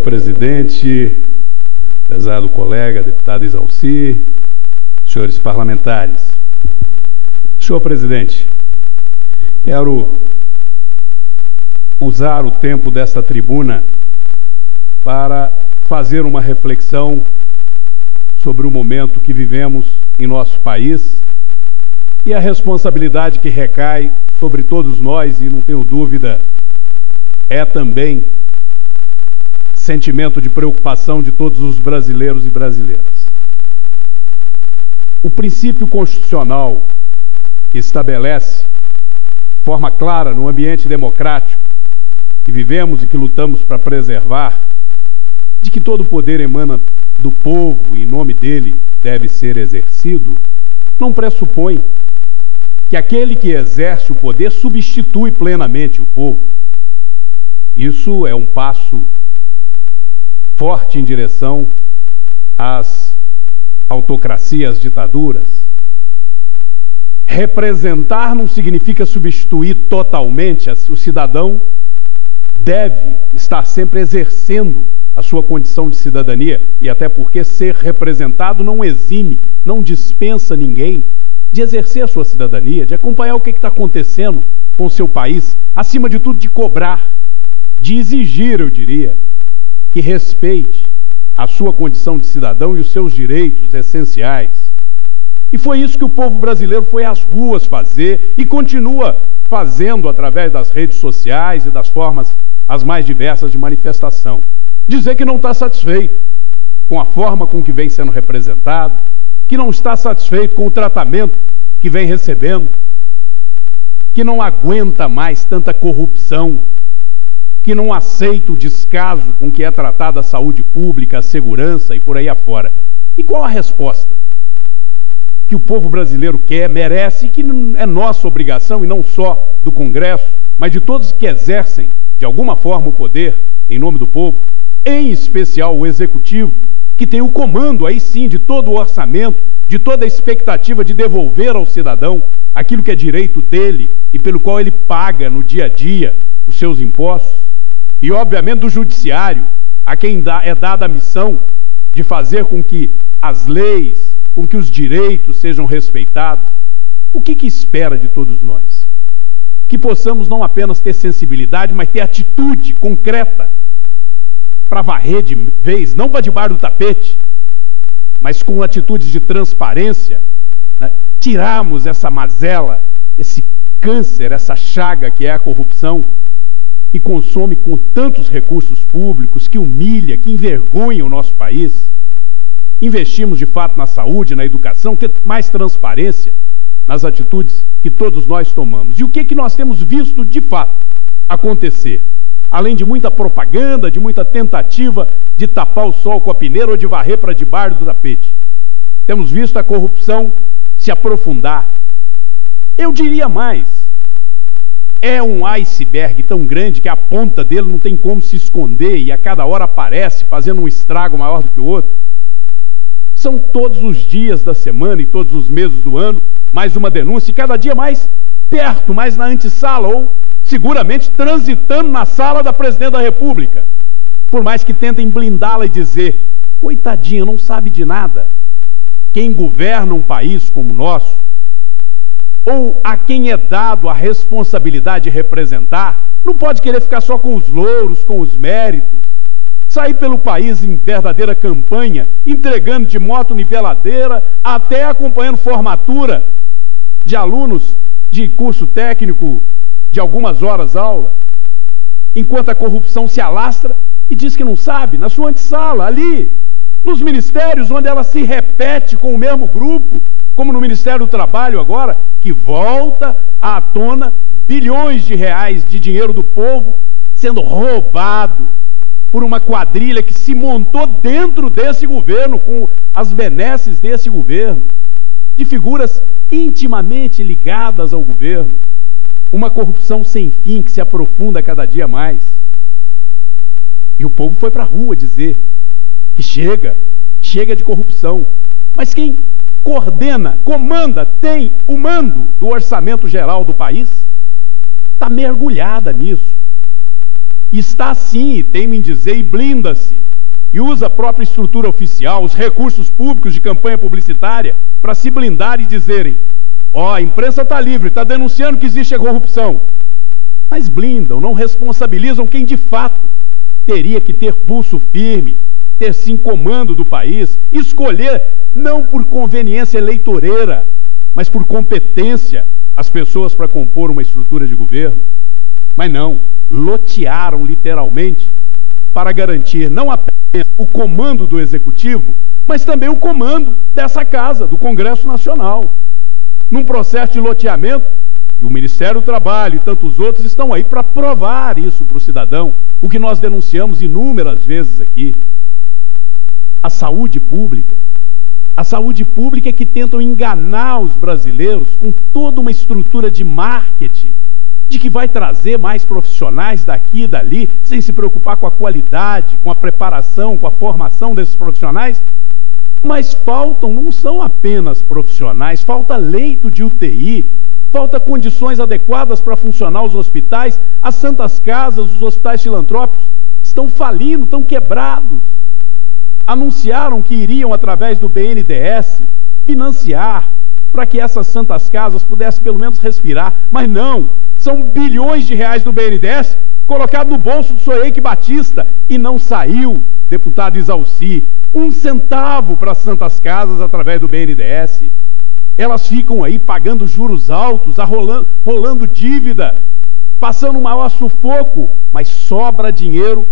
Senhor presidente, prezado colega, deputado Exalci, senhores parlamentares. Senhor presidente, quero usar o tempo desta tribuna para fazer uma reflexão sobre o momento que vivemos em nosso país e a responsabilidade que recai sobre todos nós, e não tenho dúvida, é também sentimento de preocupação de todos os brasileiros e brasileiras. O princípio constitucional que estabelece de forma clara no ambiente democrático que vivemos e que lutamos para preservar, de que todo poder emana do povo e em nome dele deve ser exercido, não pressupõe que aquele que exerce o poder substitui plenamente o povo. Isso é um passo forte em direção às autocracias, às ditaduras. Representar não significa substituir totalmente. O cidadão deve estar sempre exercendo a sua condição de cidadania, e até porque ser representado não exime, não dispensa ninguém de exercer a sua cidadania, de acompanhar o que está acontecendo com o seu país, acima de tudo de cobrar, de exigir, eu diria, que respeite a sua condição de cidadão e os seus direitos essenciais. E foi isso que o povo brasileiro foi às ruas fazer e continua fazendo através das redes sociais e das formas as mais diversas de manifestação. Dizer que não está satisfeito com a forma com que vem sendo representado, que não está satisfeito com o tratamento que vem recebendo, que não aguenta mais tanta corrupção, que não aceita o descaso com que é tratada a saúde pública, a segurança e por aí afora. E qual a resposta que o povo brasileiro quer, merece, e que é nossa obrigação, e não só do Congresso, mas de todos que exercem de alguma forma o poder em nome do povo, em especial o Executivo, que tem o comando aí sim de todo o orçamento, de toda a expectativa de devolver ao cidadão aquilo que é direito dele e pelo qual ele paga no dia a dia os seus impostos, e obviamente do Judiciário, a quem é dada a missão de fazer com que as leis, com que os direitos sejam respeitados. O que espera de todos nós? Que possamos não apenas ter sensibilidade, mas ter atitude concreta para varrer de vez, não para debaixo do tapete, mas com atitudes de transparência, né? Tirarmos essa mazela, esse câncer, essa chaga que é a corrupção, que consome com tantos recursos públicos, que humilha, que envergonha o nosso país. Investimos de fato na saúde, na educação, ter mais transparência nas atitudes que todos nós tomamos. E o que nós temos visto de fato acontecer? Além de muita propaganda, de muita tentativa de tapar o sol com a peneira ou de varrer para debaixo do tapete, temos visto a corrupção se aprofundar. Eu diria mais, é um iceberg tão grande que a ponta dele não tem como se esconder e a cada hora aparece fazendo um estrago maior do que o outro. São todos os dias da semana e todos os meses do ano mais uma denúncia, e cada dia mais perto, mais na antessala ou seguramente transitando na sala da Presidente da República. Por mais que tentem blindá-la e dizer, coitadinha, não sabe de nada. Quem governa um país como o nosso, ou a quem é dado a responsabilidade de representar, não pode querer ficar só com os louros, com os méritos, sair pelo país em verdadeira campanha, entregando de moto niveladeira, até acompanhando formatura de alunos de curso técnico de algumas horas aula, enquanto a corrupção se alastra e diz que não sabe, na sua antessala, ali, nos ministérios onde ela se repete com o mesmo grupo, como no Ministério do Trabalho agora, que volta à tona bilhões de reais de dinheiro do povo sendo roubado por uma quadrilha que se montou dentro desse governo, com as benesses desse governo, de figuras intimamente ligadas ao governo. Uma corrupção sem fim que se aprofunda cada dia mais. E o povo foi para a rua dizer que chega de corrupção. Mas quem coordena, comanda, tem o mando do orçamento geral do país, está mergulhada nisso. está sim, e teima em dizer, e blinda-se, e usa a própria estrutura oficial, os recursos públicos de campanha publicitária, para se blindar e dizerem: ó, a imprensa está livre, está denunciando que existe a corrupção. Mas blindam, não responsabilizam quem de fato teria que ter pulso firme, ter sim comando do país, escolher, não por conveniência eleitoreira, mas por competência, as pessoas para compor uma estrutura de governo. Mas não, lotearam literalmente para garantir não apenas o comando do Executivo, mas também o comando dessa casa, do Congresso Nacional. Num processo de loteamento, e o Ministério do Trabalho e tantos outros estão aí para provar isso para o cidadão, o que nós denunciamos inúmeras vezes aqui. A saúde pública é que tentam enganar os brasileiros com toda uma estrutura de marketing, de que vai trazer mais profissionais daqui e dali, sem se preocupar com a qualidade, com a preparação, com a formação desses profissionais. Mas faltam, não são apenas profissionais, falta leito de UTI, falta condições adequadas para funcionar os hospitais. As santas casas, os hospitais filantrópicos estão falindo, estão quebrados. Anunciaram que iriam, através do BNDES, financiar para que essas santas casas pudessem pelo menos respirar, mas não, são bilhões de reais do BNDES colocado no bolso do senhor Eike Batista, e não saiu, deputado Isalci, 1 centavo para as santas casas através do BNDES. Elas ficam aí pagando juros altos, rolando dívida, passando um maior sufoco, mas sobra dinheiro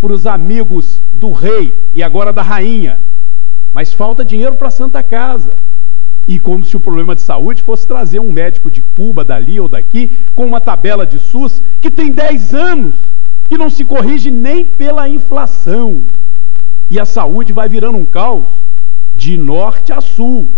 para os amigos do rei e agora da rainha. Mas falta dinheiro para a Santa Casa. E como se o problema de saúde fosse trazer um médico de Cuba, dali ou daqui, com uma tabela de SUS que tem 10 anos, que não se corrige nem pela inflação. E a saúde vai virando um caos de norte a sul.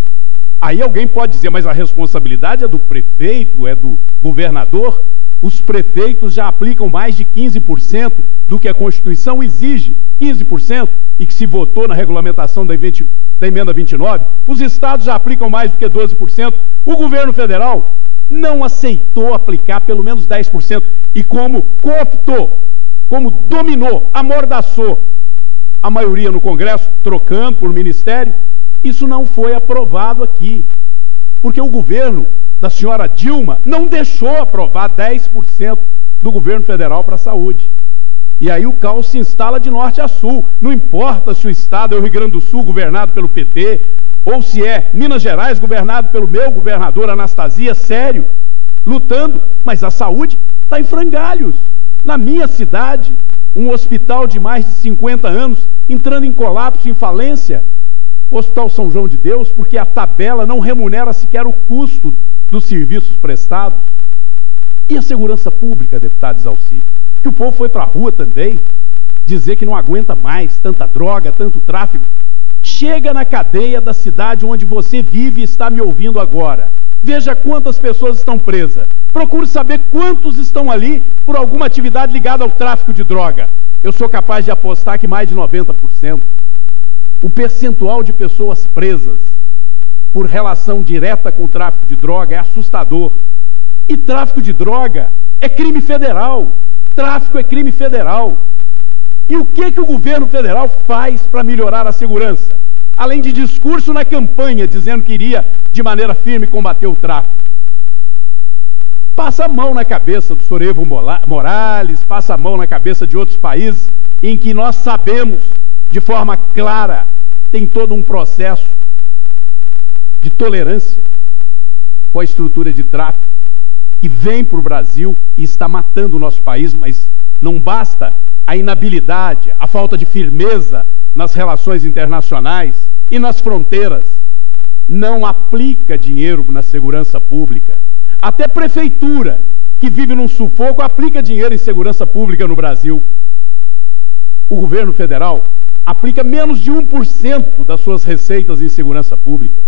Aí alguém pode dizer, mas a responsabilidade é do prefeito, é do governador? Os prefeitos já aplicam mais de 15% do que a Constituição exige, 15%, e que se votou na regulamentação da emenda 29, os estados já aplicam mais do que 12%, o governo federal não aceitou aplicar pelo menos 10%, e como cooptou, como dominou, amordaçou a maioria no Congresso, trocando por ministério, isso não foi aprovado aqui, porque o governo da senhora Dilma não deixou aprovar 10% do governo federal para a saúde. E aí o caos se instala de norte a sul. Não importa se o estado é o Rio Grande do Sul, governado pelo PT, ou se é Minas Gerais, governado pelo meu governador Anastasia, sério, lutando, mas a saúde está em frangalhos. Na minha cidade, um hospital de mais de 50 anos, entrando em colapso, em falência, o Hospital São João de Deus, porque a tabela não remunera sequer o custo dos serviços prestados. E a segurança pública, deputado Isalci? Que o povo foi para a rua também, dizer que não aguenta mais tanta droga, tanto tráfico. Chega na cadeia da cidade onde você vive e está me ouvindo agora. Veja quantas pessoas estão presas. Procure saber quantos estão ali por alguma atividade ligada ao tráfico de droga. Eu sou capaz de apostar que mais de 90%. O percentual de pessoas presas por relação direta com o tráfico de droga é assustador. E tráfico de droga é crime federal. Tráfico é crime federal. E o que o governo federal faz para melhorar a segurança? Além de discurso na campanha, dizendo que iria de maneira firme combater o tráfico. Passa a mão na cabeça do senhor Evo Morales, passa a mão na cabeça de outros países em que nós sabemos, de forma clara, tem todo um processo de tolerância com a estrutura de tráfico que vem para o Brasil e está matando o nosso país, mas não basta a inabilidade, a falta de firmeza nas relações internacionais e nas fronteiras. Não aplica dinheiro na segurança pública. Até prefeitura, que vive num sufoco, aplica dinheiro em segurança pública no Brasil. O governo federal aplica menos de 1% das suas receitas em segurança pública.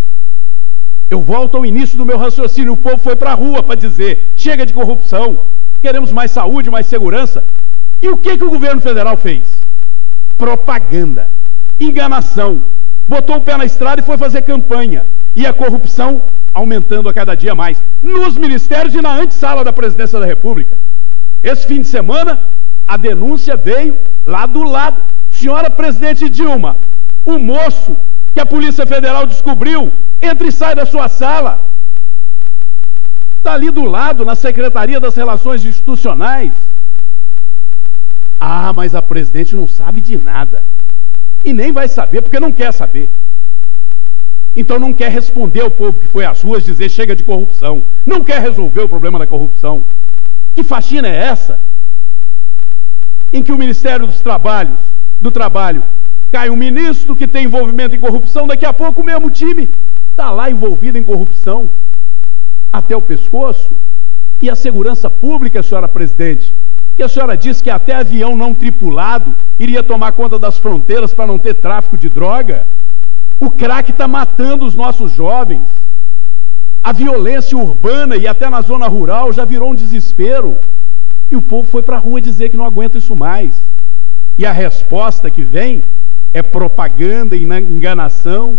Eu volto ao início do meu raciocínio. O povo foi para a rua para dizer: chega de corrupção, queremos mais saúde, mais segurança. E o que o governo federal fez? Propaganda, enganação, botou o pé na estrada e foi fazer campanha. E a corrupção aumentando a cada dia mais, nos ministérios e na antessala da presidência da República. Esse fim de semana, A denúncia veio lá do lado. Senhora presidente Dilma, o moço que a Polícia Federal descobriu entra e sai da sua sala. Está ali do lado, na Secretaria das Relações Institucionais. Ah, mas a presidente não sabe de nada. E nem vai saber, porque não quer saber. Então não quer responder ao povo que foi às ruas dizer chega de corrupção. Não quer resolver o problema da corrupção. Que faxina é essa? Em que o Ministério do Trabalho cai um ministro que tem envolvimento em corrupção, daqui a pouco o mesmo time está lá envolvido em corrupção até o pescoço. E a segurança pública, senhora presidente, que a senhora disse que até avião não tripulado iria tomar conta das fronteiras para não ter tráfico de droga. O crack está matando os nossos jovens. A violência urbana e até na zona rural já virou um desespero. E o povo foi para a rua dizer que não aguenta isso mais. E a resposta que vem é propaganda e enganação.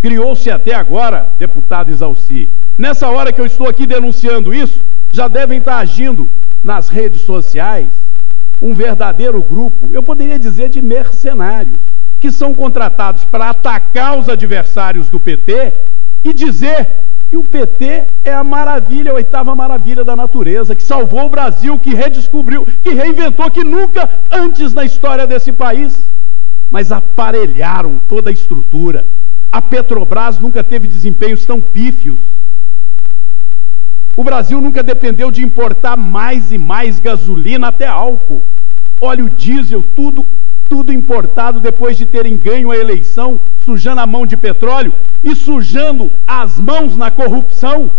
Criou-se até agora, deputado Exalci, nessa hora que eu estou aqui denunciando isso, já devem estar agindo nas redes sociais um verdadeiro grupo, eu poderia dizer de mercenários, que são contratados para atacar os adversários do PT e dizer que o PT é a maravilha, a oitava maravilha da natureza, que salvou o Brasil, que redescobriu, que reinventou, que nunca antes na história desse país. Mas aparelharam toda a estrutura. A Petrobras nunca teve desempenhos tão pífios. O Brasil nunca dependeu de importar mais e mais gasolina, até álcool, óleo diesel, tudo importado depois de terem ganho a eleição, sujando a mão de petróleo e sujando as mãos na corrupção,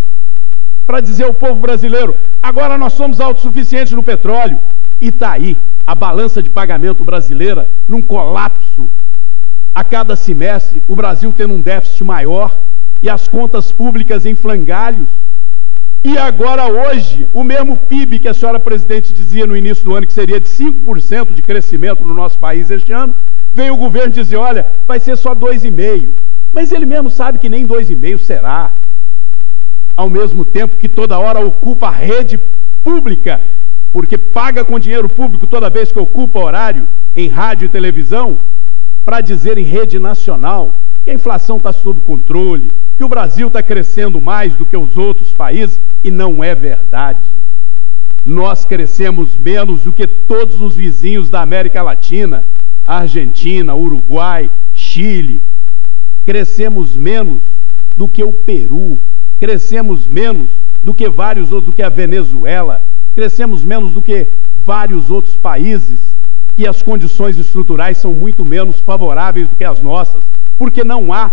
para dizer ao povo brasileiro, agora nós somos autossuficientes no petróleo. E está aí a balança de pagamento brasileira num colapso. A cada semestre, o Brasil tendo um déficit maior e as contas públicas em frangalhos. E agora hoje, o mesmo PIB que a senhora presidente dizia no início do ano que seria de 5% de crescimento no nosso país este ano, vem o governo dizer, olha, vai ser só 2,5%. Mas ele mesmo sabe que nem 2,5% será. Ao mesmo tempo que toda hora ocupa a rede pública, porque paga com dinheiro público toda vez que ocupa horário em rádio e televisão, para dizer em rede nacional que a inflação está sob controle, que o Brasil está crescendo mais do que os outros países, e não é verdade. Nós crescemos menos do que todos os vizinhos da América Latina, Argentina, Uruguai, Chile. Crescemos menos do que o Peru, crescemos menos do que vários outros, do que a Venezuela, crescemos menos do que vários outros países, que as condições estruturais são muito menos favoráveis do que as nossas, porque não há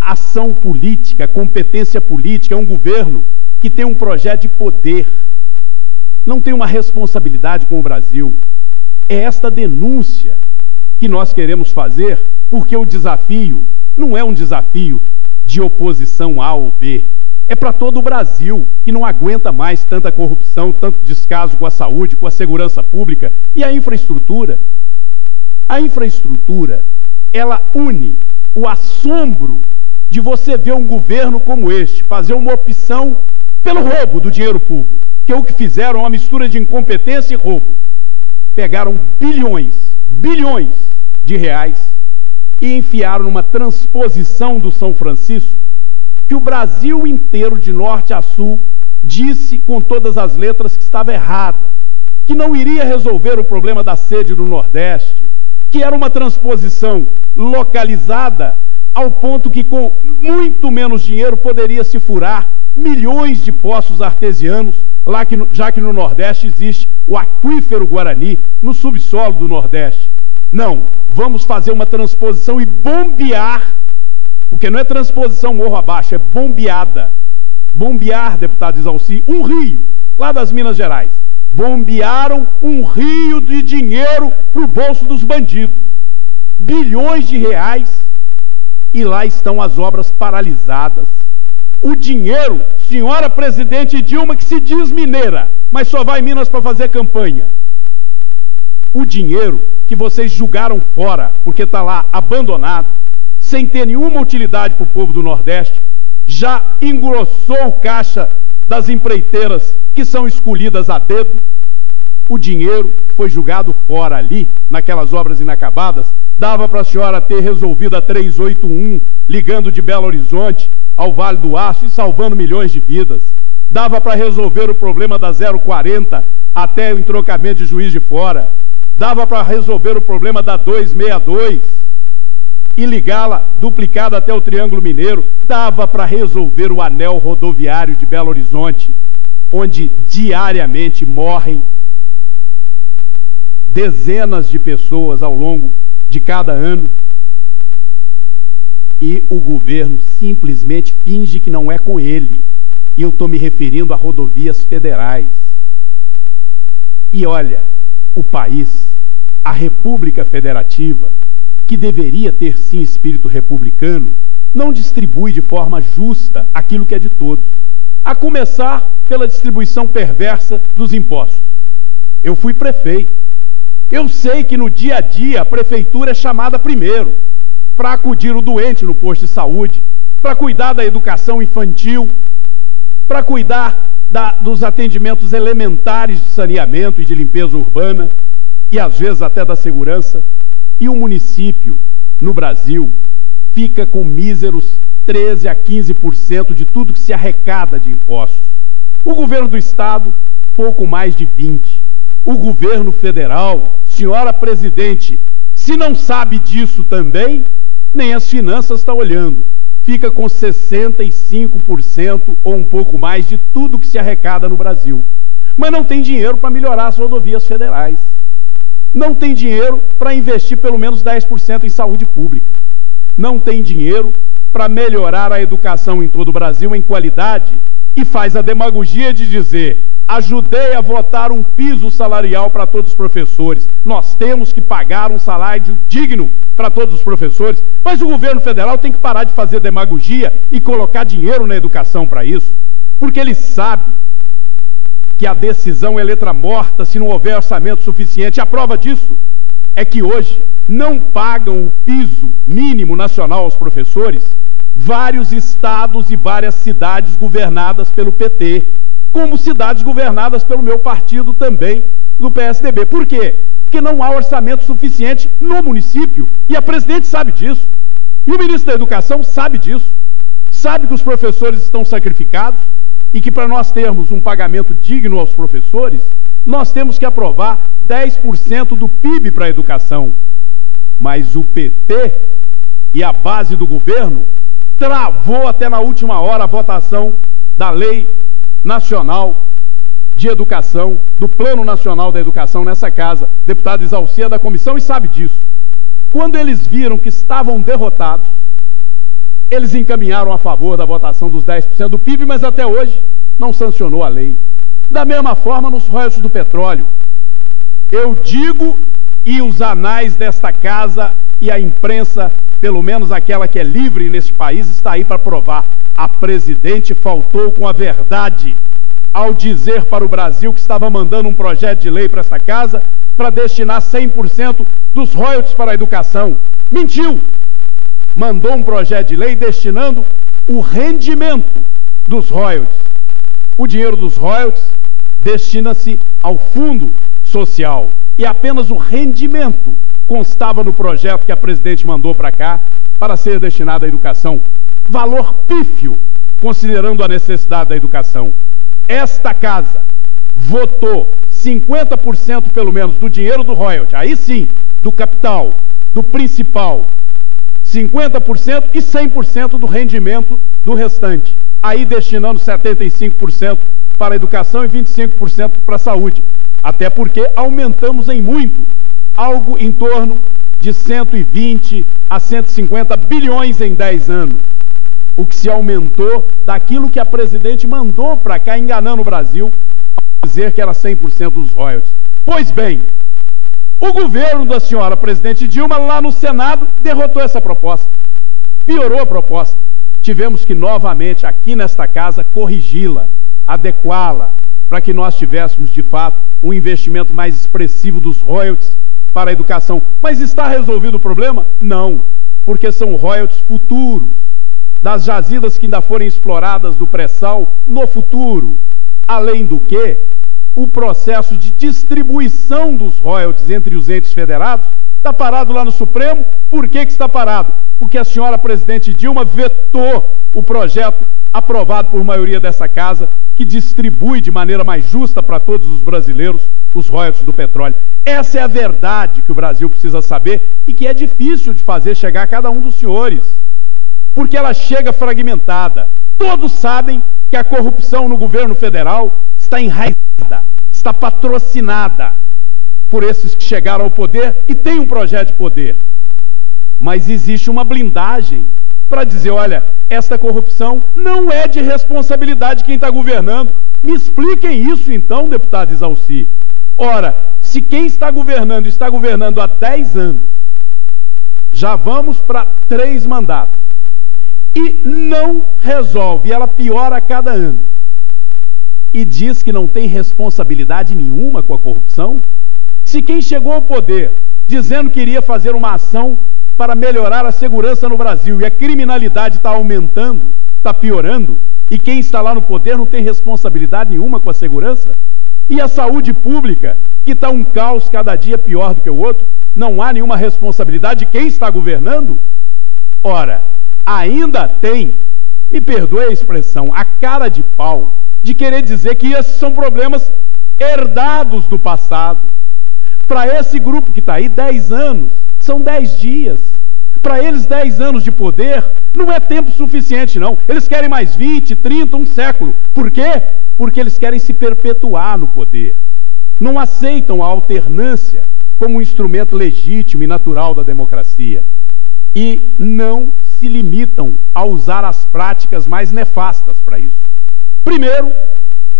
ação política, competência política, é um governo que tem um projeto de poder, não tem uma responsabilidade com o Brasil. É esta denúncia que nós queremos fazer, porque o desafio não é um desafio de oposição A ou B, é para todo o Brasil, que não aguenta mais tanta corrupção, tanto descaso com a saúde, com a segurança pública e a infraestrutura. A infraestrutura, ela une o assombro de você ver um governo como este fazer uma opção pelo roubo do dinheiro público, que é o que fizeram, uma mistura de incompetência e roubo. Pegaram bilhões de reais e enfiaram numa transposição do São Francisco que o Brasil inteiro, de norte a sul, disse com todas as letras que estava errada, que não iria resolver o problema da sede no Nordeste, que era uma transposição localizada ao ponto que com muito menos dinheiro poderia se furar milhões de poços artesianos, já que no Nordeste existe o aquífero Guarani, no subsolo do Nordeste. Não, vamos fazer uma transposição e bombear, porque não é transposição morro abaixo, é bombeada. Bombear, deputado Exalci, um rio, lá das Minas Gerais. Bombearam um rio de dinheiro para o bolso dos bandidos. Bilhões de reais, e lá estão as obras paralisadas. O dinheiro, senhora presidente Dilma, que se diz mineira, mas só vai em Minas para fazer campanha. O dinheiro que vocês jogaram fora, porque está lá abandonado, sem ter nenhuma utilidade para o povo do Nordeste, já engrossou o caixa das empreiteiras que são escolhidas a dedo. o dinheiro que foi jogado fora ali, naquelas obras inacabadas, dava para a senhora ter resolvido a 381, ligando de Belo Horizonte ao Vale do Aço e salvando milhões de vidas. Dava para resolver o problema da 040 até o entrocamento de Juiz de Fora. Dava para resolver o problema da 262 e ligá-la duplicada até o Triângulo Mineiro. Dava para resolver o anel rodoviário de Belo Horizonte, onde diariamente morrem dezenas de pessoas ao longo de cada ano. E o governo simplesmente finge que não é com ele. E eu estou me referindo a rodovias federais. E olha, o país, a República Federativa, que deveria ter sim espírito republicano, não distribui de forma justa aquilo que é de todos. A começar pela distribuição perversa dos impostos. Eu fui prefeito. Eu sei que no dia a dia a prefeitura é chamada primeiro para acudir o doente no posto de saúde, para cuidar da educação infantil, para cuidar dos atendimentos elementares de saneamento e de limpeza urbana, e às vezes até da segurança. E o município, no Brasil, fica com míseros 13% a 15% de tudo que se arrecada de impostos. O governo do estado, pouco mais de 20%. O governo federal, senhora presidente, se não sabe disso também, nem as finanças está olhando. Fica com 65% ou um pouco mais de tudo que se arrecada no Brasil. Mas não tem dinheiro para melhorar as rodovias federais. Não tem dinheiro para investir pelo menos 10% em saúde pública. Não tem dinheiro para melhorar a educação em todo o Brasil em qualidade e faz a demagogia de dizer: ajudei a votar um piso salarial para todos os professores. Nós temos que pagar um salário digno para todos os professores, mas o governo federal tem que parar de fazer demagogia e colocar dinheiro na educação para isso, porque ele sabe que a decisão é letra morta se não houver orçamento suficiente. A prova disso é que hoje não pagam o piso mínimo nacional aos professores vários estados e várias cidades governadas pelo PT, como cidades governadas pelo meu partido também, do PSDB. Por quê? Porque não há orçamento suficiente no município, e a presidente sabe disso, e o ministro da Educação sabe disso, sabe que os professores estão sacrificados, e que para nós termos um pagamento digno aos professores, nós temos que aprovar 10% do PIB para a educação. Mas o PT e a base do governo travou até na última hora a votação da Lei Nacional de Educação, do Plano Nacional da Educação nessa casa. O deputado Isalci é da comissão e sabe disso. Quando eles viram que estavam derrotados, eles encaminharam a favor da votação dos 10% do PIB, mas até hoje não sancionou a lei. Da mesma forma, nos royalties do petróleo. Eu digo, e os anais desta casa e a imprensa, pelo menos aquela que é livre neste país, está aí para provar. A presidente faltou com a verdade ao dizer para o Brasil que estava mandando um projeto de lei para esta casa para destinar 100% dos royalties para a educação. Mentiu! Mandou um projeto de lei destinando o rendimento dos royalties. O dinheiro dos royalties destina-se ao fundo social. E apenas o rendimento constava no projeto que a presidente mandou para cá para ser destinado à educação. Valor pífio, considerando a necessidade da educação. Esta casa votou 50% pelo menos do dinheiro do royalty, aí sim, do capital, do principal, 50% e 100% do rendimento do restante, aí destinando 75% para a educação e 25% para a saúde, até porque aumentamos em muito, algo em torno de 120 a 150 bilhões em 10 anos, o que se aumentou daquilo que a presidente mandou para cá, enganando o Brasil, ao dizer que era 100% dos royalties. Pois bem, o governo da senhora presidente Dilma, lá no Senado, derrotou essa proposta, piorou a proposta. Tivemos que novamente, aqui nesta casa, corrigi-la, adequá-la, para que nós tivéssemos, de fato, um investimento mais expressivo dos royalties para a educação. Mas está resolvido o problema? Não, porque são royalties futuros, das jazidas que ainda forem exploradas do pré-sal no futuro. Além do que, o processo de distribuição dos royalties entre os entes federados está parado lá no Supremo. Por que está parado? Porque a senhora presidente Dilma vetou o projeto aprovado por maioria dessa casa, que distribui de maneira mais justa para todos os brasileiros os royalties do petróleo. Essa é a verdade que o Brasil precisa saber e que é difícil de fazer chegar a cada um dos senhores, porque ela chega fragmentada. Todos sabem que a corrupção no governo federal está enraizada, está patrocinada por esses que chegaram ao poder e têm um projeto de poder. Mas existe uma blindagem para dizer, olha, esta corrupção não é de responsabilidade de quem está governando. Me expliquem isso então, deputado Isalci. Ora, se quem está governando há 10 anos, já vamos para 3 mandatos, e não resolve, ela piora a cada ano, e diz que não tem responsabilidade nenhuma com a corrupção, se quem chegou ao poder dizendo que iria fazer uma ação para melhorar a segurança no Brasil e a criminalidade está aumentando, está piorando, e quem está lá no poder não tem responsabilidade nenhuma com a segurança, e a saúde pública, que está um caos cada dia pior do que o outro, não há nenhuma responsabilidade de quem está governando? Ora, ainda tem, me perdoe a expressão, a cara de pau de querer dizer que esses são problemas herdados do passado. Para esse grupo que está aí, 10 anos, são 10 dias. Para eles, 10 anos de poder não é tempo suficiente, não. Eles querem mais 20, 30, um século. Por quê? Porque eles querem se perpetuar no poder. Não aceitam a alternância como um instrumento legítimo e natural da democracia. E não se limitam a usar as práticas mais nefastas para isso. Primeiro,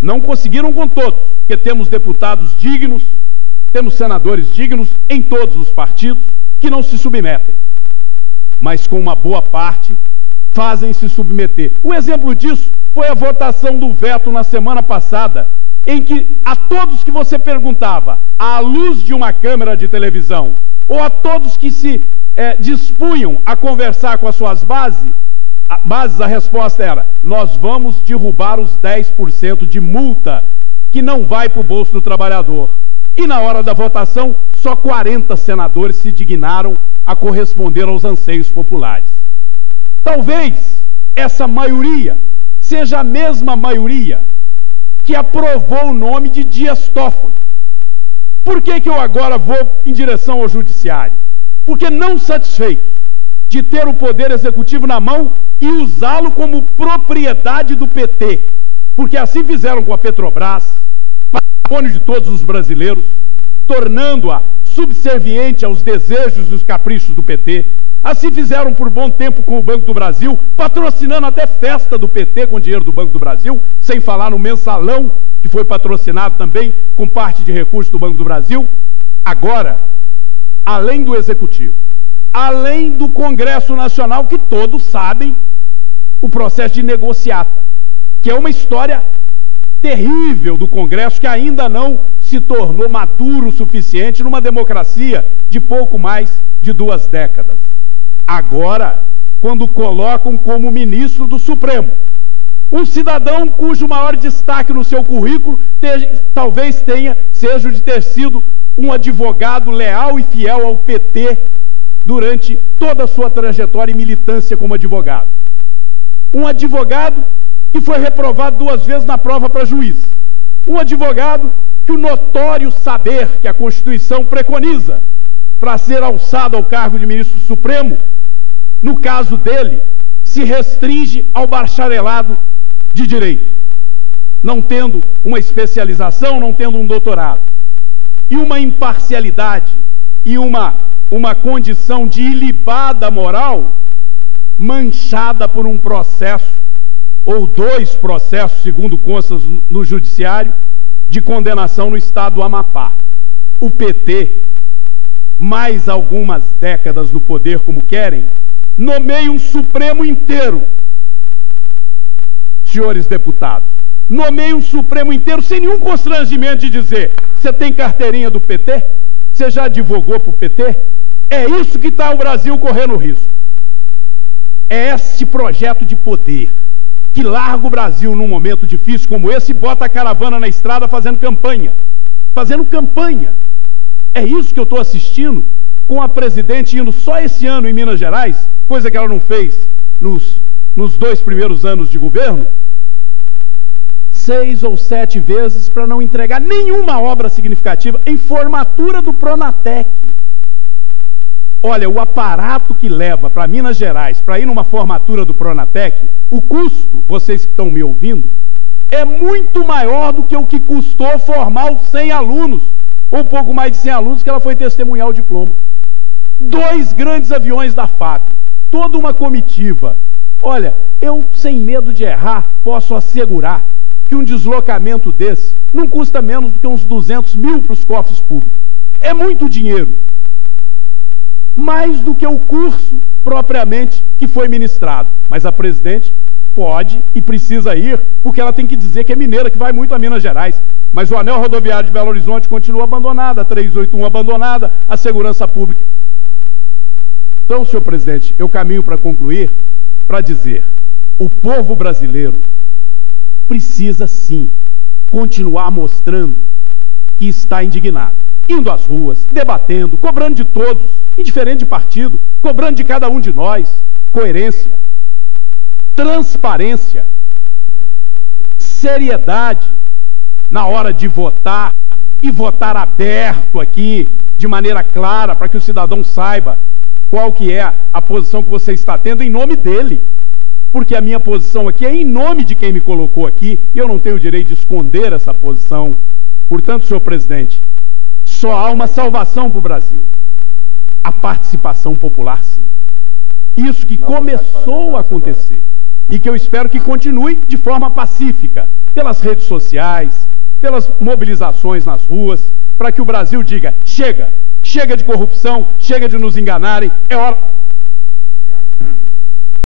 não conseguiram com todos, porque temos deputados dignos, temos senadores dignos em todos os partidos que não se submetem, mas com uma boa parte fazem se submeter. O exemplo disso foi a votação do veto na semana passada, em que a todos que você perguntava, à luz de uma câmera de televisão, ou a todos que se dispunham a conversar com as suas bases, a resposta era: nós vamos derrubar os 10% de multa que não vai para o bolso do trabalhador. E na hora da votação, só 40 senadores se dignaram a corresponder aos anseios populares. Talvez essa maioria seja a mesma maioria que aprovou o nome de Dias Toffoli. Por que eu agora vou em direção ao judiciário? Porque não satisfeitos de ter o poder executivo na mão e usá-lo como propriedade do PT, porque assim fizeram com a Petrobras, patrimônio de todos os brasileiros, tornando-a subserviente aos desejos e os caprichos do PT. Assim fizeram por bom tempo com o Banco do Brasil, patrocinando até festa do PT com dinheiro do Banco do Brasil, sem falar no mensalão, que foi patrocinado também com parte de recursos do Banco do Brasil. Agora, além do Executivo, além do Congresso Nacional, que todos sabem o processo de negociata, que é uma história terrível do Congresso, que ainda não se tornou maduro o suficiente numa democracia de pouco mais de 2 décadas. Agora, quando colocam como ministro do Supremo um cidadão cujo maior destaque no seu currículo talvez seja o de ter sido um advogado leal e fiel ao PT durante toda a sua trajetória e militância como advogado. Um advogado que foi reprovado 2 vezes na prova para juiz. Um advogado que o notório saber que a Constituição preconiza para ser alçado ao cargo de ministro supremo, no caso dele, se restringe ao bacharelado de direito, não tendo uma especialização, não tendo um doutorado. E uma imparcialidade e uma condição de ilibada moral manchada por um processo, ou 2 processos, segundo consta no judiciário, de condenação no estado do Amapá. O PT, mais algumas décadas no poder como querem, nomeia um Supremo inteiro. Senhores deputados, nomeia um Supremo inteiro sem nenhum constrangimento de dizer: você tem carteirinha do PT? Você já advogou para o PT? É isso que está o Brasil correndo risco. É esse projeto de poder que larga o Brasil num momento difícil como esse e bota a caravana na estrada fazendo campanha. Fazendo campanha. É isso que eu estou assistindo, com a presidente indo só esse ano em Minas Gerais, coisa que ela não fez nos 2 primeiros anos de governo, 6 ou 7 vezes para não entregar nenhuma obra significativa em formatura do Pronatec. Olha, o aparato que leva para Minas Gerais para ir numa formatura do Pronatec, o custo, vocês que estão me ouvindo, é muito maior do que o que custou formar os 100 alunos, ou pouco mais de 100 alunos que ela foi testemunhar o diploma. 2 grandes aviões da FAB, toda uma comitiva. Olha, eu, sem medo de errar, posso assegurar que um deslocamento desse não custa menos do que uns 200 mil para os cofres públicos. É muito dinheiro. Mais do que o curso propriamente que foi ministrado. Mas a presidente pode e precisa ir, porque ela tem que dizer que é mineira, que vai muito a Minas Gerais. Mas o anel rodoviário de Belo Horizonte continua abandonado, a 381 abandonada, a segurança pública. Então, senhor presidente, eu caminho para concluir, para dizer, o povo brasileiro precisa sim continuar mostrando que está indignado, indo às ruas, debatendo, cobrando de todos, indiferente de partido, cobrando de cada um de nós, coerência, transparência, seriedade na hora de votar, e votar aberto aqui, de maneira clara, para que o cidadão saiba qual que é a posição que você está tendo em nome dele. Porque a minha posição aqui é em nome de quem me colocou aqui, e eu não tenho o direito de esconder essa posição. Portanto, senhor presidente, só há uma salvação para o Brasil: a participação popular, sim. Isso que começou a acontecer, e que eu espero que continue de forma pacífica, pelas redes sociais, pelas mobilizações nas ruas, para que o Brasil diga: chega, chega de corrupção, chega de nos enganarem, é hora